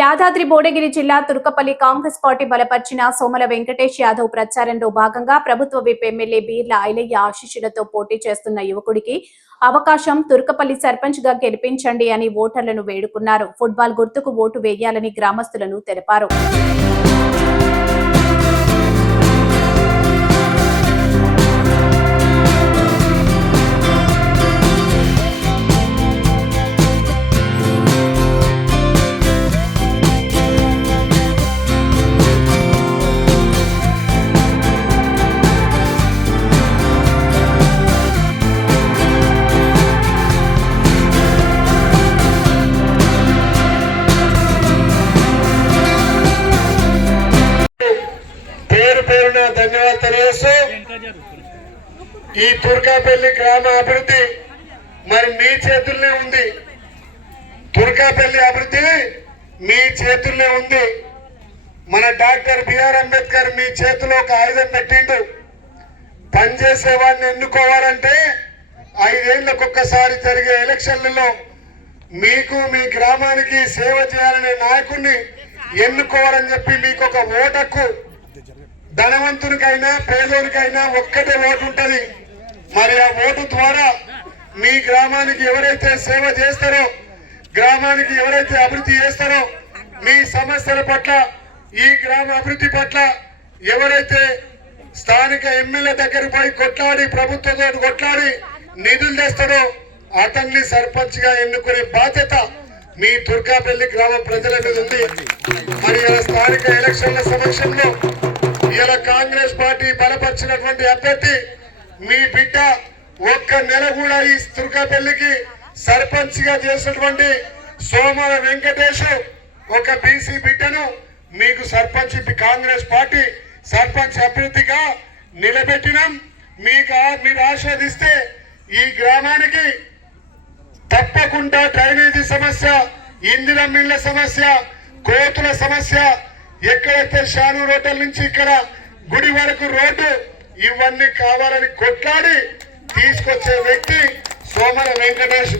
యాదాద్రి భువనగిరి జిల్లా తుర్కపల్లి కాంగ్రెస్ పార్టీ బలపర్చిన సోమల వెంకటేష్ యాదవ్ ప్రచారంలో భాగంగా ప్రభుత్వ విప్ ఎమ్మెల్యే బీర్ల ఐలయ్య ఆశీస్సులతో పోటీ చేస్తున్న యువకుడికి అవకాశం తుర్కపల్లి సర్పంచ్గా గెలిపించండి అని ఓటర్లను వేడుకున్నారు. ఫుట్బాల్ గుర్తుకు ఓటు వేయాలని గ్రామస్తులను తెలిపారు. పేరున ధన్యవాదాలు తెలియజేస్తూ ఈ తుర్కాపల్లి గ్రామ అభివృద్ధి మరి మీ చేతుల్లోనే ఉంది. తుర్కాపల్లి అభివృద్ధి మీ చేతుల్లోనే ఉంది. మన డాక్టర్ బిఆర్ అంబేద్కర్ మీ చేతిలో ఒక ఆయుధం పెట్టిండు. పనిచేసే వాడిని ఎన్నుకోవాలంటే ఐదేళ్ళకు ఒక్కసారి జరిగే ఎలక్షన్లలో మీకు మీ గ్రామానికి సేవ చేయాలనే నాయకుడిని ఎన్నుకోవాలని చెప్పి మీకు ఒక ఓటకు ధనవంతునికైనా పేదోనికైనా ఒక్కటే ఓటు ఉంటది. మరి ఆ ఓటు ద్వారా మీ గ్రామానికి ఎవరైతే సేవ చేస్తారో గ్రామానికి ఎవరైతే అభివృద్ధి చేస్తారో మీ సమస్యల పట్ల ఈ గ్రామ అభివృద్ధి పట్ల ఎవరైతే స్థానిక ఎమ్మెల్యే దగ్గర పోయి కొట్లాడి ప్రభుత్వంతో కొట్లాడి నిధులు తెస్తాడో అతన్ని సర్పంచ్గా ఎన్నుకునే బాధ్యత మీ దుర్గాపల్లి గ్రామ ప్రజల మీద ఉంది. మరి ఆ స్థానిక ఎలక్షన్ల సమక్షంలో ఇలా కాంగ్రెస్ పార్టీ బలపరిచినటువంటి అభ్యర్థి మీ బిడ్డ ఒక్క నెల కూడా ఈ దుర్గాపల్లికి సర్పంచ్గా చేసినటువంటి సోమల వెంకటేష్ ఒక బీసీ బిడ్డను మీకు సర్పంచ్ కాంగ్రెస్ పార్టీ సర్పంచ్ అభ్యర్థిగా నిలబెట్టినాం. మీకు మీరు ఆస్వాదిస్తే ఈ గ్రామానికి తప్పకుండా డ్రైనేజీ సమస్య ఇందిరా మిల్ల సమస్య కోతుల సమస్య ఎక్కడైతే షాను రోడ్ల నుంచి ఇక్కడ గుడి వరకు రోడ్డు ఇవన్నీ కావాలని కొట్లాడి తీసుకొచ్చే వ్యక్తి సోమల వెంకటేష్.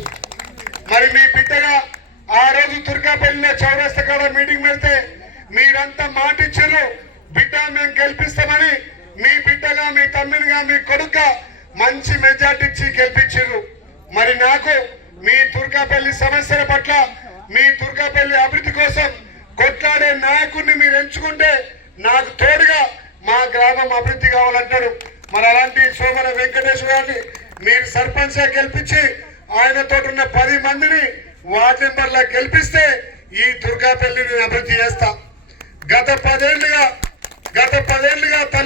మరి మీ బిడ్డగా ఆ రోజు తుర్కాపల్లిలో చౌరస్తా కాడ మీటింగ్ పెడితే మీరంతా మాటిచ్చారు. బిడ్డ మేము గెలిపిస్తామని మీ బిడ్డగా మీ తమ్మినిగా మీ కొడుక మంచి మెజార్టీ ఇచ్చి గెలిపించారు. మరి నాకు మీ తుర్కాపల్లి సమస్యల పట్ల మీ తుర్కాపల్లి అభివృద్ధి కోసం కొట్లాడే నాయకుడిని మీరు ఎంచుకుంటే నాకు తోడుగా మా గ్రామం అభివృద్ధి కావాలంటారు మరి అలాంటి సోమన వెంకటేశ్వర గారిని మీరు సర్పంచ్ గెలిపించి ఆయనతో ఉన్న పది మందిని వార్డు మెంబర్లా గెలిపిస్తే ఈ దుర్గాపల్లిని అభివృద్ధి చేస్తా. గత పదేళ్ళుగా గత పదేళ్ళుగా తల్లి